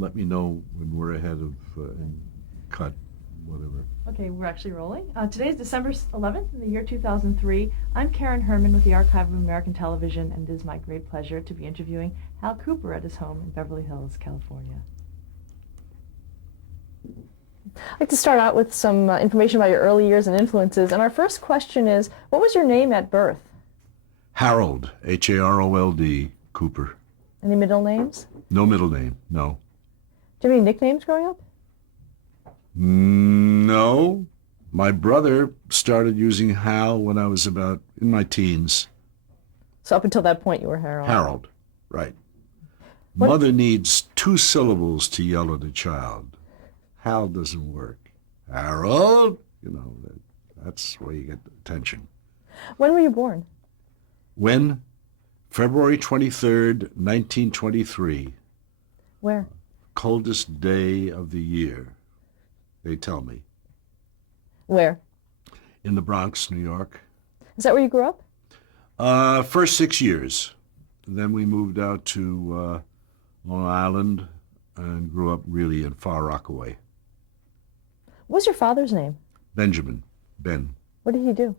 let me know when we're ahead of and cut, whatever. Okay, we're actually rolling. Today is December 11th in the year 2003. I'm Karen Herman with the Archive of American Television, and it is my great pleasure to be interviewing Hal Cooper at his home in Beverly Hills, California. I'd like to start out with some information about your early years and influences. And our first question is, what was your name at birth? Harold, Harold Cooper. Any middle names? No middle name, no. Do you have any nicknames growing up? No. My brother started using Hal when I was about in my teens. So up until that point you were Harold? Harold, right. What? Mother needs 2 syllables to yell at a child. Hal doesn't work. Harold, that's where you get the attention. When were you born? When? February 23rd, 1923. Where? Coldest day of the year, they tell me. Where? In the Bronx, New York. Is that where you grew up? First 6 years. Then we moved out to Long Island and grew up really in Far Rockaway. What was your father's name? Benjamin, Ben. What did he do?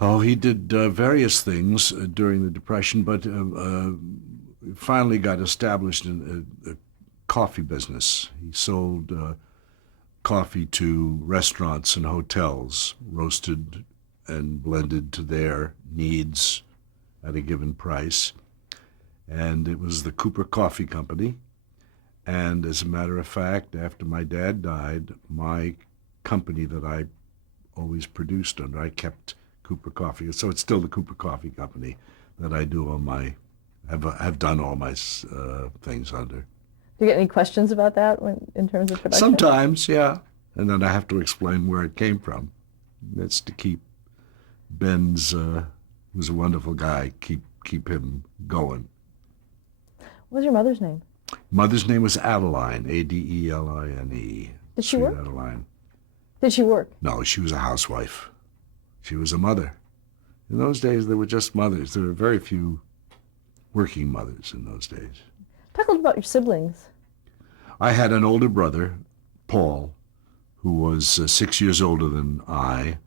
Oh, he did various things during the Depression, but finally got established in a coffee business. He sold coffee to restaurants and hotels, roasted and blended to their needs at a given price. And it was the Cooper Coffee Company. And as a matter of fact, after my dad died, my company that I always produced under, I kept Cooper Coffee. So it's still the Cooper Coffee Company that I do all my, have done all my things under. Do you get any questions about that in terms of production? Sometimes, yeah. And then I have to explain where it came from. That's to keep Ben's, who's a wonderful guy, keep him going. What was your mother's name? Mother's name was Adeline, Adeline. Did she work? Adeline. Did she work? No, she was a housewife. She was a mother. In those days, there were just mothers. There were very few working mothers in those days. Talk a little about your siblings. I had an older brother, Paul, who was 6 years older than I,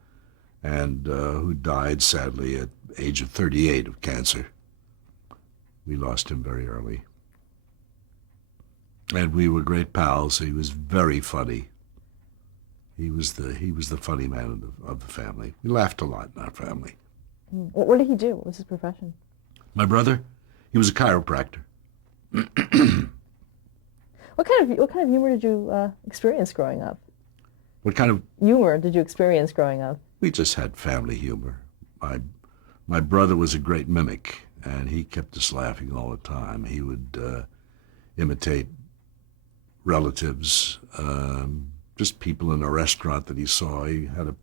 and who died, sadly, at the age of 38 of cancer. We lost him very early. And we were great pals. He was very funny. He was the funny man of the family. We laughed a lot in our family. What did he do? What was his profession? My brother, he was a chiropractor. What kind of humor did you experience growing up? What kind of humor did you experience growing up? We just had family humor. My brother was a great mimic, and he kept us laughing all the time. He would imitate relatives, just people in a restaurant that he saw. He had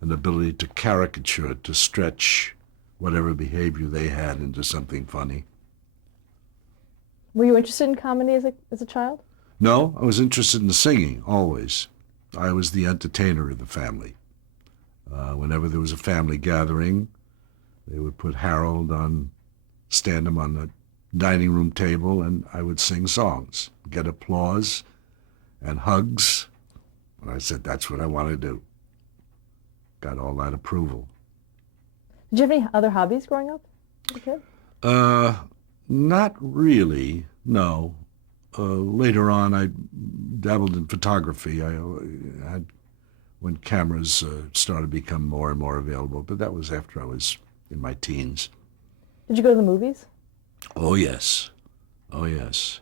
an ability to caricature, to stretch whatever behavior they had into something funny. Were you interested in comedy as a child? No, I was interested in singing, always. I was the entertainer of the family. Whenever there was a family gathering, they would put Harold stand him on the dining room table, and I would sing songs, get applause and hugs. And I said, that's what I want to do. Got all that approval. Did you have any other hobbies growing up as a kid? Not really, no. Later on, I dabbled in photography. I had when cameras started to become more and more available, but that was after I was in my teens. Did you go to the movies? Oh, yes. Oh, yes.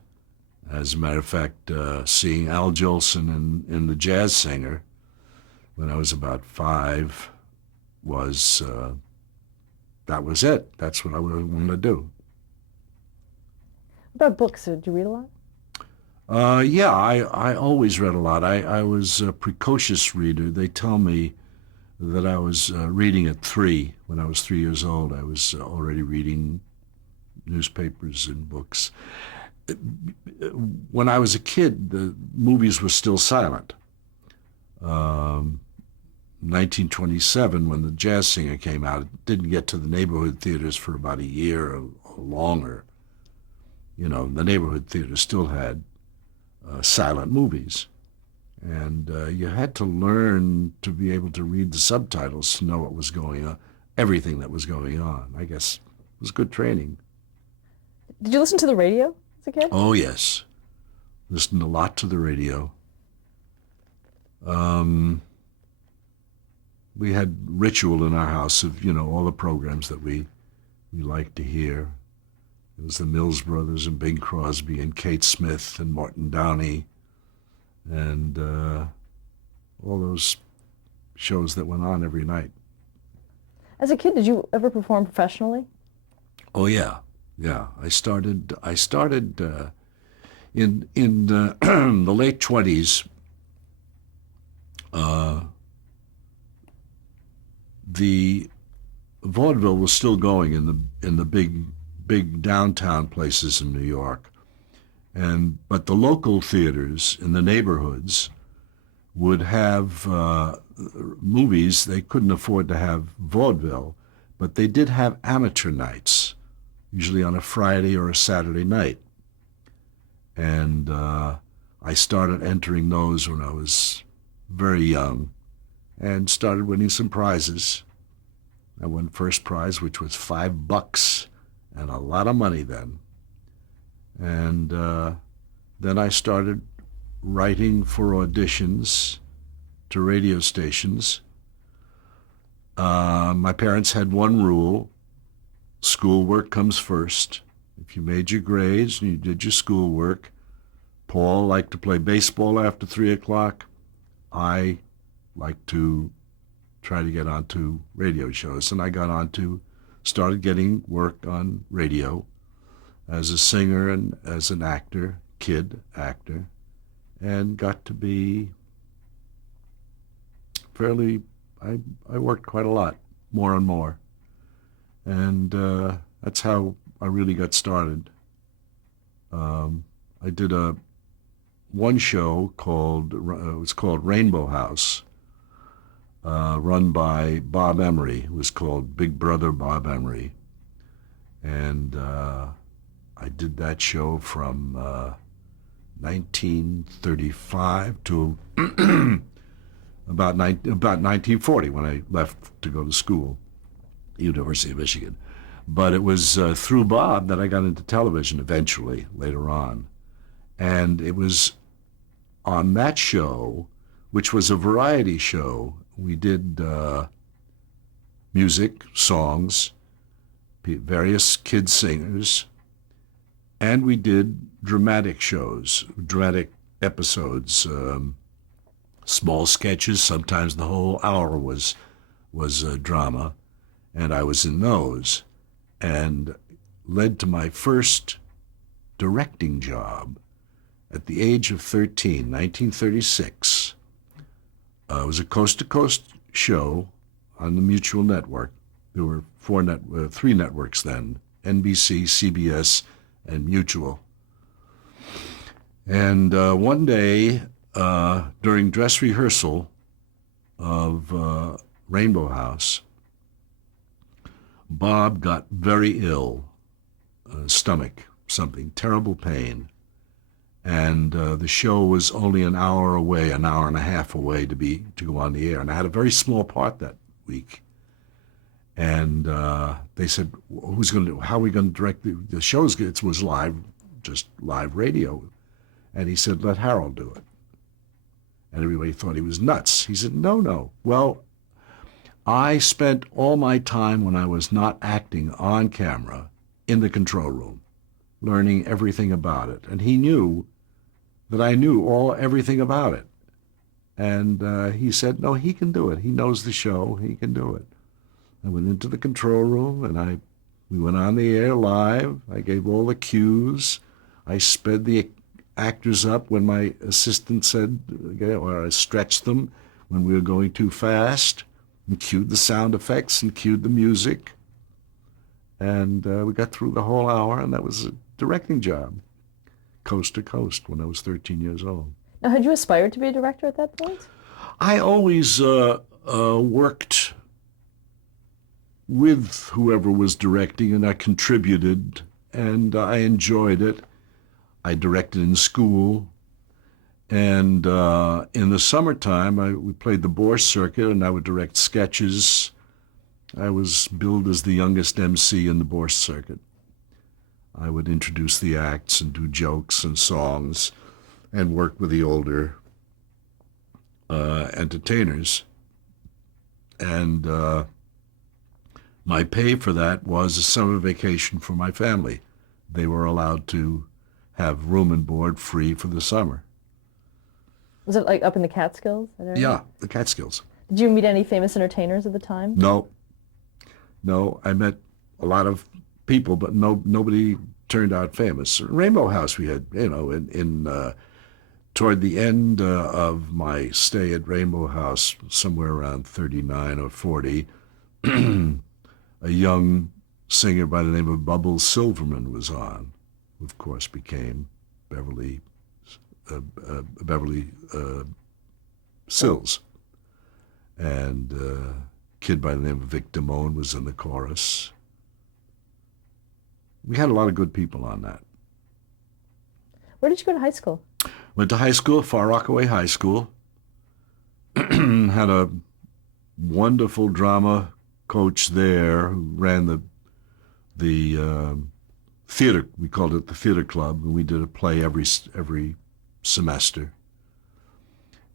As a matter of fact, seeing Al Jolson in The Jazz Singer when I was about 5 was, that was it. That's what I wanted to do. What about books? Did you read a lot? Yeah, I always read a lot. I was a precocious reader. They tell me that I was reading at 3. When I was 3 years old, I was already reading newspapers and books. When I was a kid, the movies were still silent. 1927, when The Jazz Singer came out, it didn't get to the neighborhood theaters for about a year or longer. You know, the neighborhood theaters still had silent movies. And you had to learn to be able to read the subtitles to know what was going on, everything that was going on. I guess it was good training. Did you listen to the radio as a kid? Oh, yes. Listened a lot to the radio. We had ritual in our house of, all the programs that we liked to hear. It was the Mills Brothers and Bing Crosby and Kate Smith and Martin Downey and all those shows that went on every night. As a kid, did you ever perform professionally? Oh, yeah. Yeah, I started in the late 20s. The vaudeville was still going in the big downtown places in New York, but the local theaters in the neighborhoods would have movies. They couldn't afford to have vaudeville, but they did have amateur nights, usually on a Friday or a Saturday night. And I started entering those when I was very young and started winning some prizes. I won first prize, which was $5, and a lot of money then. And then I started writing for auditions to radio stations. My parents had one rule: schoolwork comes first. If you made your grades and you did your schoolwork, Paul liked to play baseball after 3 o'clock. I liked to try to get onto radio shows, and I started getting work on radio as a singer and as an actor, kid actor, and got to be I worked quite a lot, more and more. And that's how I really got started. I did one show it was called Rainbow House, run by Bob Emery. It was called Big Brother Bob Emery. And I did that show from 1935 to about 1940, when I left to go to school, University of Michigan. But it was through Bob that I got into television eventually, later on. And it was on that show, which was a variety show. We did music, songs, various kid singers, and we did dramatic shows, dramatic episodes, small sketches. Sometimes the whole hour was drama, and I was in those, and led to my first directing job at the age of 13, 1936. It was a coast-to-coast show on the Mutual Network. There were three networks then: NBC, CBS, and Mutual. And one day, during dress rehearsal of Rainbow House, Bob got very ill, stomach, something, terrible pain. And the show was only an hour and a half away to go on the air. And I had a very small part that week. And they said, how are we going to direct the show? It was live, just live radio. And he said, let Harold do it. And everybody thought he was nuts. He said, no. Well, I spent all my time when I was not acting on camera in the control room, learning everything about it. And he knew that I knew everything about it. And he said, no, he can do it. He knows the show. He can do it. I went into the control room, and we went on the air live. I gave all the cues. I sped the actors up when my assistant said, or I stretched them when we were going too fast, and cued the sound effects and cued the music. And we got through the whole hour, and that was a directing job, coast to coast, when I was 13 years old. Now, had you aspired to be a director at that point? I always worked with whoever was directing, and I contributed, and I enjoyed it. I directed in school. And in the summertime, we played the Bourse circuit, and I would direct sketches. I was billed as the youngest MC in the Bourse circuit. I would introduce the acts and do jokes and songs and work with the older entertainers. And my pay for that was a summer vacation for my family. They were allowed to have room and board free for the summer. Was it like up in the Catskills? That area? Yeah, the Catskills. Did you meet any famous entertainers at the time? No, I met a lot of people, but nobody turned out famous. Rainbow House, we had, toward the end of my stay at Rainbow House, somewhere around 39 or 40, a young singer by the name of Bubbles Silverman was on, who of course became Beverly Sills. And a kid by the name of Vic Damone was in the chorus. We had a lot of good people on that. Where did you go to high school? Went to high school, Far Rockaway High School. Had a wonderful drama coach there who ran the theater. We called it the theater club, and we did a play every semester.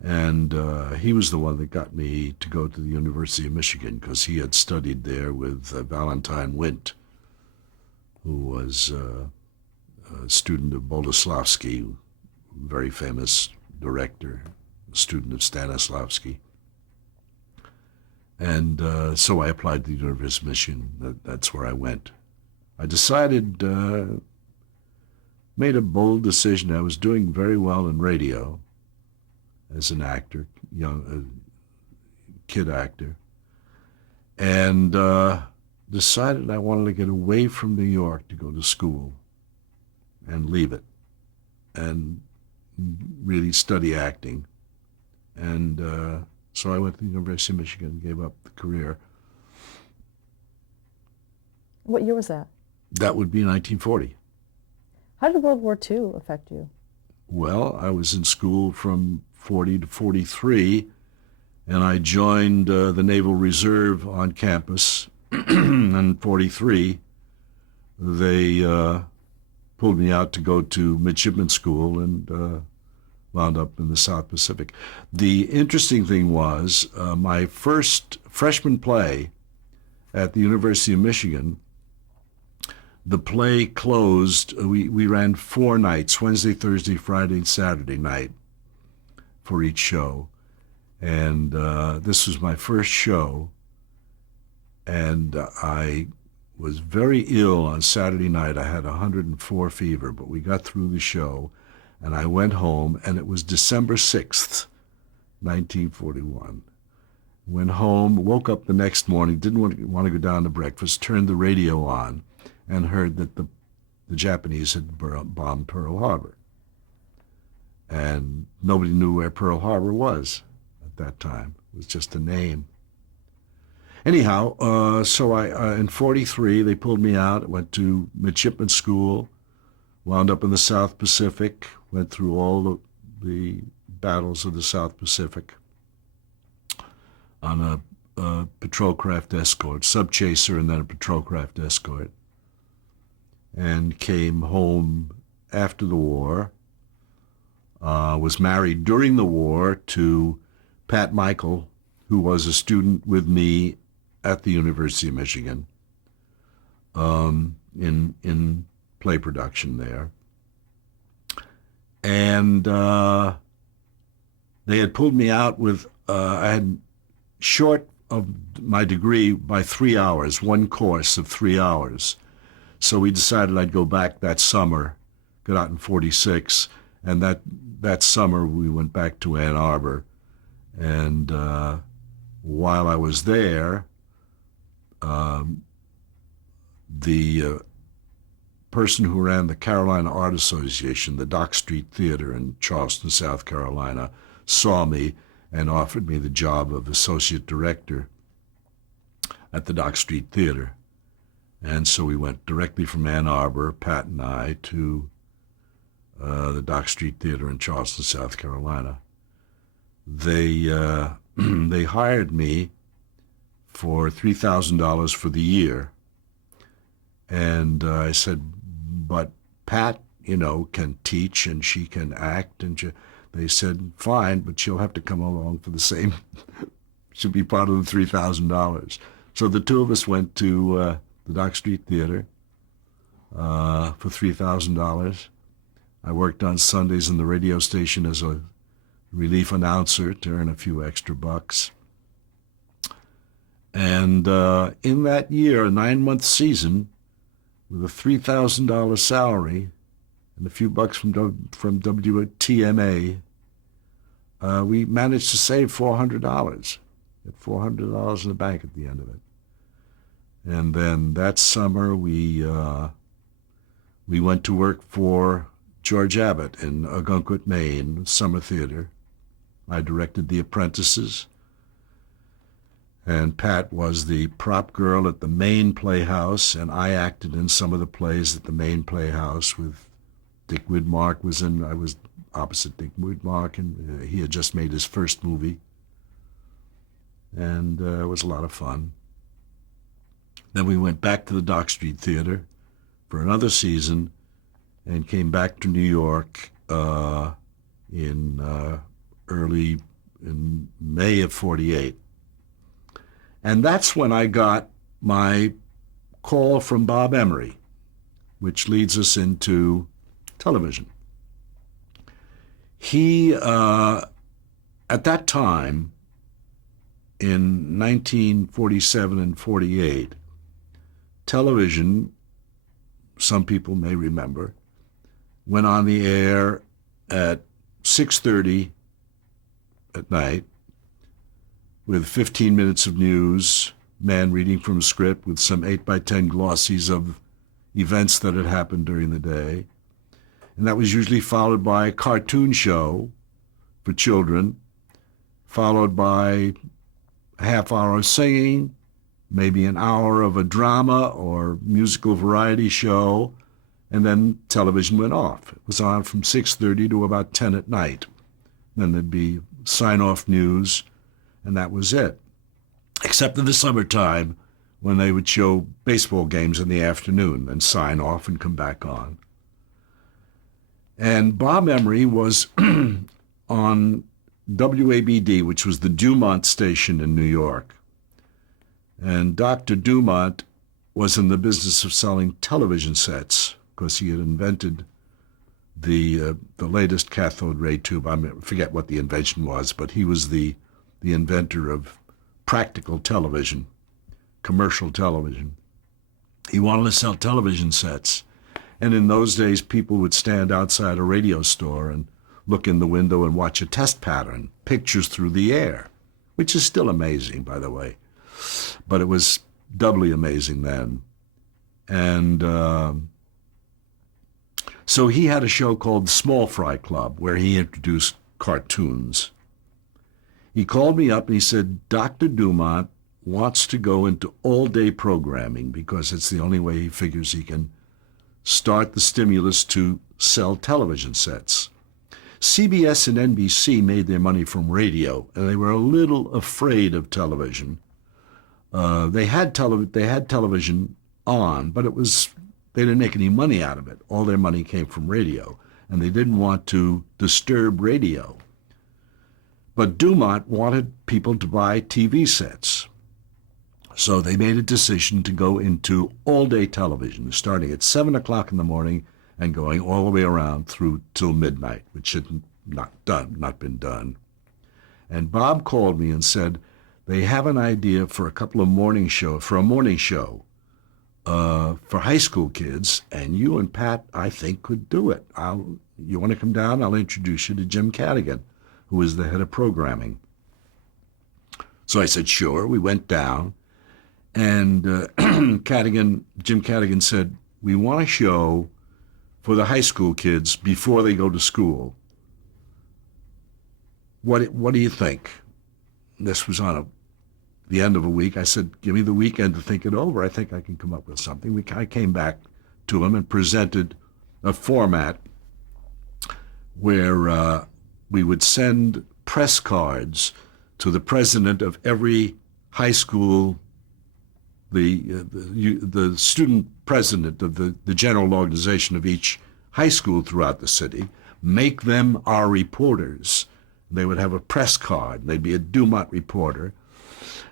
And he was the one that got me to go to the University of Michigan because he had studied there with Valentine Wint, who was a student of Boleslavsky, very famous director, a student of Stanislavski. And so I applied to the University of Michigan. That's where I went. I decided, made a bold decision. I was doing very well in radio as an actor, young kid actor, and decided I wanted to get away from New York to go to school and leave it and really study acting. And so I went to the University of Michigan and gave up the career. What year was that? That would be 1940. How did World War II affect you? Well, I was in school from 40 to 43, and I joined the Naval Reserve on campus. In 43, they pulled me out to go to midshipman school and wound up in the South Pacific. The interesting thing was my first freshman play at the University of Michigan, the play closed. We ran 4 nights, Wednesday, Thursday, Friday, and Saturday night for each show. And this was my first show. And I was very ill on Saturday night. I had 104 fever, but we got through the show. And I went home, and it was December 6th, 1941. Went home, woke up the next morning, didn't want to go down to breakfast, turned the radio on, and heard that the Japanese had bombed Pearl Harbor. And nobody knew where Pearl Harbor was at that time. It was just a name. Anyhow, so I in 43, they pulled me out, went to midshipman school, wound up in the South Pacific, went through all the battles of the South Pacific on a patrol craft escort, subchaser and then a patrol craft escort, and came home after the war, was married during the war to Pat Michael, who was a student with me at the University of Michigan in play production there. And they had pulled me out with, I had short of my degree by 3 hours, one course of 3 hours. So we decided I'd go back that summer, got out in 46, and that summer we went back to Ann Arbor. And while I was there, the person who ran the Carolina Art Association, the Dock Street Theater in Charleston, South Carolina, saw me and offered me the job of associate director at the Dock Street Theater. And so we went directly from Ann Arbor, Pat and I, to the Dock Street Theater in Charleston, South Carolina. They they hired me for $3,000 for the year, and I said, "But Pat, can teach and she can act," and they said, "Fine, but she'll have to come along for the same. She'll be part of the $3,000." So the two of us went to the Dock Street Theater for $3,000. I worked on Sundays in the radio station as a relief announcer to earn a few extra bucks. And in that year, a 9-month season, with a $3,000 salary and a few bucks from WTMA, we managed to save $400. Had $400 in the bank at the end of it. And then that summer, we went to work for George Abbott in Ogunquit, Maine, Summer Theater. I directed The Apprentices, and Pat was the prop girl at the Maine Playhouse, and I acted in some of the plays at the Maine Playhouse with Dick Widmark I was opposite Dick Widmark, and he had just made his first movie, and it was a lot of fun. Then we went back to the Dock Street Theater for another season and came back to New York in May of '48. And that's when I got my call from Bob Emery, which leads us into television. He, at that time, in 1947 and 48, television, some people may remember, went on the air at 6:30 at night with 15 minutes of news, man reading from a script with some 8x10 glossies of events that had happened during the day. And that was usually followed by a cartoon show for children, followed by a half hour of singing, maybe an hour of a drama or musical variety show, and then television went off. It was on from 6:30 to about 10 at night. Then there'd be sign-off news, and that was it. Except in the summertime, when they would show baseball games in the afternoon and sign off and come back on. And Bob Emery was on WABD, which was the Dumont station in New York. And Dr. Dumont was in the business of selling television sets because he had invented the latest cathode ray tube. I forget what the invention was, but he was the inventor of practical television, commercial television. He wanted to sell television sets. And in those days, people would stand outside a radio store and look in the window and watch a test pattern, pictures through the air, which is still amazing, by the way. But it was doubly amazing then. And so he had a show called Small Fry Club, where he introduced cartoons. He called me up and he said, Dr. Dumont wants to go into all-day programming because it's the only way he figures he can start the stimulus to sell television sets. CBS and NBC made their money from radio, and they were a little afraid of television. They had television on, but they didn't make any money out of it. All their money came from radio, and they didn't want to disturb radio. But Dumont wanted people to buy TV sets. So they made a decision to go into all-day television, starting at 7 o'clock in the morning and going all the way around through till midnight, which had not been done. And Bob called me and said, they have an idea for a morning show for high school kids, and you and Pat, I think, could do it. You want to come down? I'll introduce you to Jim Cadigan, who is the head of programming. So I said, sure. We went down, and Jim Cadigan said, we want a show for the high school kids before they go to school. What do you think? This was on the end of a week. I said, give me the weekend to think it over. I think I can come up with something. I came back to him and presented a format where we would send press cards to the president of every high school, the student president of the general organization of each high school throughout the city, make them our reporters. They would have a press card. They'd be a Dumont reporter.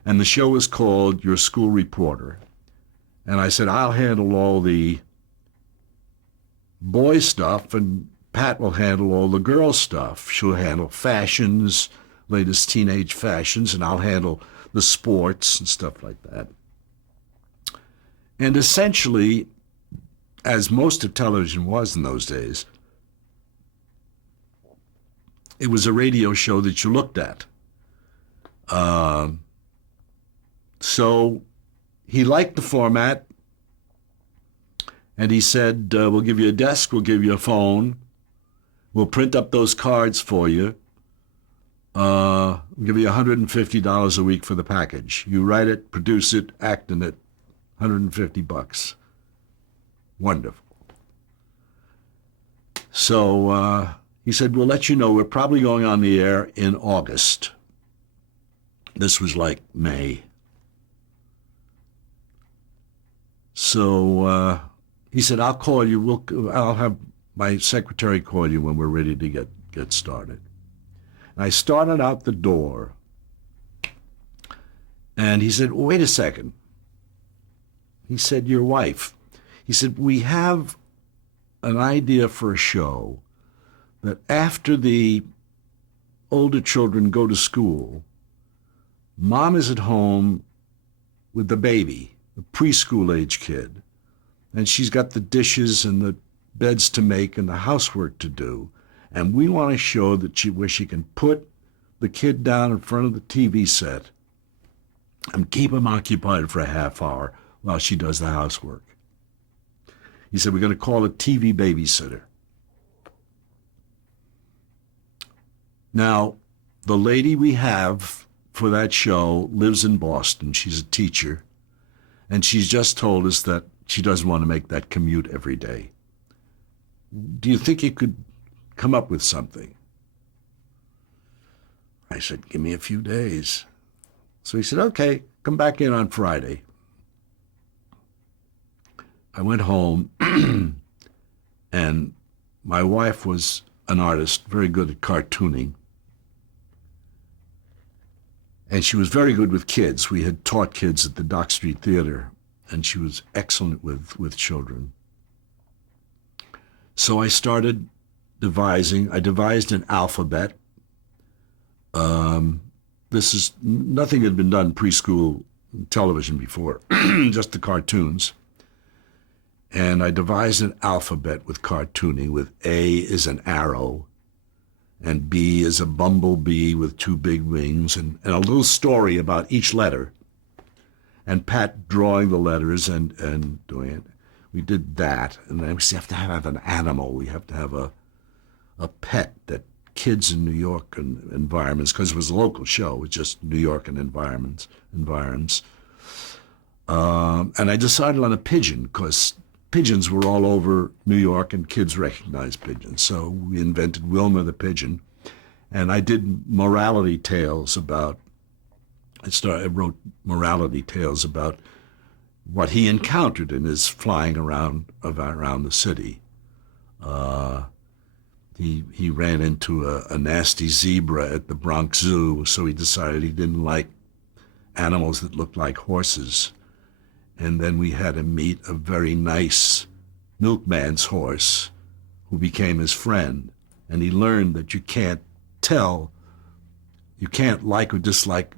And the show was called Your School Reporter. And I said, I'll handle all the boy stuff, and Pat will handle all the girl stuff. She'll handle fashions, latest teenage fashions, and I'll handle the sports and stuff like that. And essentially, as most of television was in those days, it was a radio show that you looked at. So he liked the format, and he said, we'll give you a desk, we'll give you a phone, we'll print up those cards for you, we'll give you $150 a week for the package. You write it, produce it, act in it, $150. Wonderful. So he said, we'll let you know. We're probably going on the air in August. This was like May. So he said, I'll call you. I'll have my secretary call you when we're ready to get started. And I started out the door, and he said, well, wait a second. He said, your wife. He said, we have an idea for a show that after the older children go to school, mom is at home with the baby, the preschool age kid, and she's got the dishes and the beds to make and the housework to do. And we want to show that where she can put the kid down in front of the TV set and keep him occupied for a half hour while she does the housework. He said, we're going to call it TV Babysitter. Now, the lady we have for that show lives in Boston. She's a teacher, and she's just told us that she doesn't want to make that commute every day. Do you think you could come up with something? I said, give me a few days. So he said, okay, come back in on Friday. I went home, and my wife was an artist, very good at cartooning. And she was very good with kids. We had taught kids at the Dock Street Theater, and she was excellent with children. So I started devising. I devised an alphabet. Nothing had been done preschool television before, just the cartoons. And I devised an alphabet with cartooning, with A is an arrow, and B is a bumblebee with two big wings, and a little story about each letter. And Pat drawing the letters and doing it. We did that, and then we have to have an animal. We have to have a pet that kids in New York and environments, because it was a local show, it was just New York and environments. And I decided on a pigeon, because pigeons were all over New York and kids recognized pigeons. So we invented Wilma the pigeon. And I did morality tales about, I wrote morality tales about what he encountered in his flying around the city. He ran into a nasty zebra at the Bronx Zoo, so he decided he didn't like animals that looked like horses. And then we had him meet a very nice milkman's horse who became his friend. And he learned that you can't like or dislike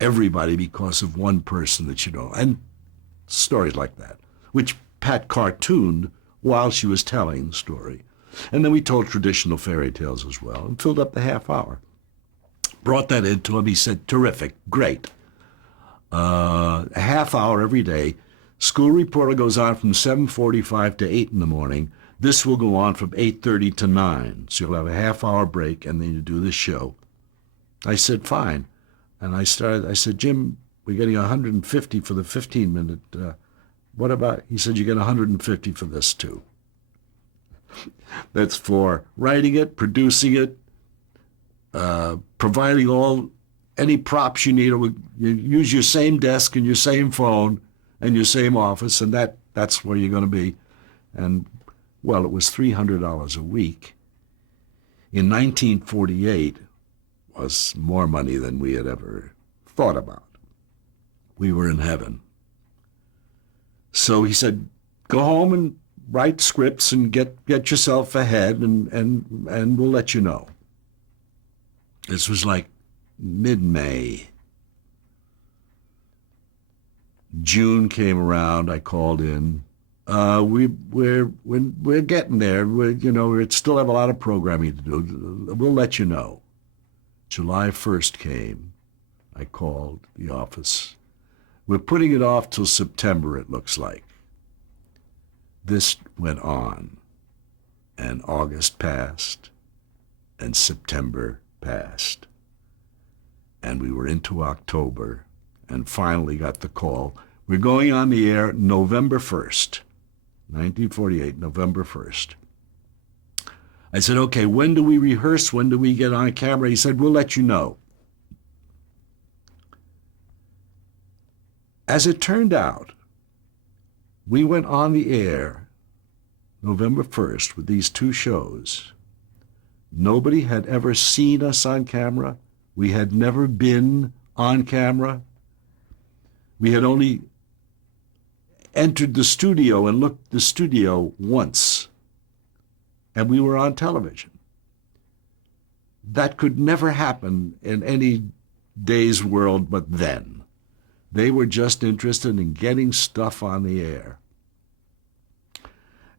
everybody because of one person that you know. And stories like that, which Pat cartooned while she was telling the story. And then we told traditional fairy tales as well and filled up the half hour. Brought that into him. He said, terrific, great. A half hour every day. School Reporter goes on from 7:45 to 8 in the morning. This will go on from 8:30 to 9. So you'll have a half hour break, and then you do this show. I said, fine. And I said, Jim, we're getting 150 for the 15-minute. What about, he said, you get 150 for this too. That's for writing it, producing it, providing any props you need. You use your same desk and your same phone and your same office, and that's where you're going to be. And, well, it was $300 a week. In 1948 was more money than we had ever thought about. We were in heaven. So he said, go home and write scripts and get yourself ahead, and we'll let you know. This was like mid-May. June came around. I called in. We're getting there. We still have a lot of programming to do. We'll let you know. July 1st came. I called the office. We're putting it off till September, it looks like. This went on, and August passed, and September passed, and we were into October, and finally got the call. We're going on the air November 1st, 1948, November 1st. I said, okay, when do we rehearse? When do we get on camera? He said, we'll let you know. As it turned out, we went on the air November 1st with these two shows. Nobody had ever seen us on camera. We had never been on camera. We had only entered the studio and looked at the studio once, and we were on television. That could never happen in any day's world but then. They were just interested in getting stuff on the air.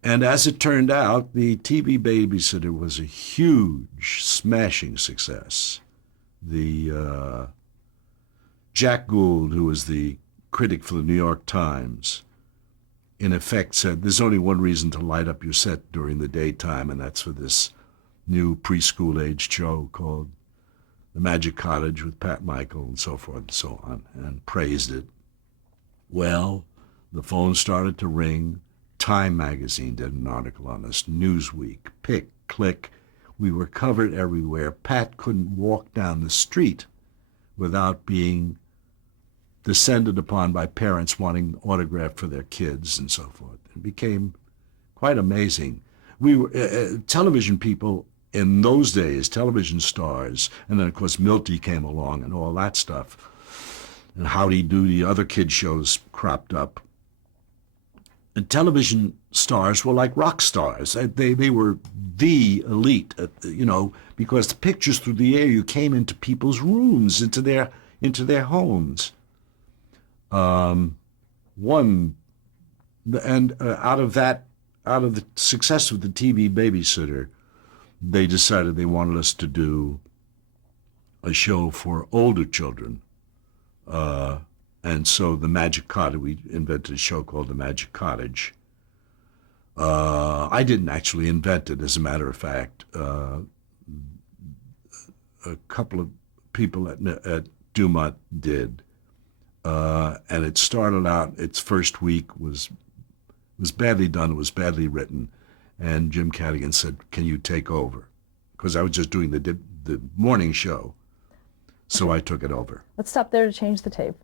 And as it turned out, the TV Babysitter was a huge, smashing success. The Jack Gould, who was the critic for the New York Times, in effect said, there's only one reason to light up your set during the daytime, and that's for this new preschool-age show called The Magic Cottage with Pat Michael and so forth and so on, and praised it. Well, the phone started to ring. Time magazine did an article on us, Newsweek, Pick, Click. We were covered everywhere. Pat couldn't walk down the street without being descended upon by parents wanting autograph for their kids and so forth. It became quite amazing. We were television people in those days, television stars, and then of course Milty came along and all that stuff, and Howdy Doody, other kid shows cropped up. And television stars were like rock stars. They were the elite, because the pictures through the air, you came into people's rooms, into their homes. Out of the success of the TV Babysitter, they decided they wanted us to do a show for older children. And so the Magic Cottage, we invented a show called The Magic Cottage. I didn't actually invent it, as a matter of fact. A couple of people at Dumont did. And it started out, its first week was badly done, it was badly written. And Jim Cadigan said, can you take over? Because I was just doing the morning show. So I took it over. Let's stop there to change the tape.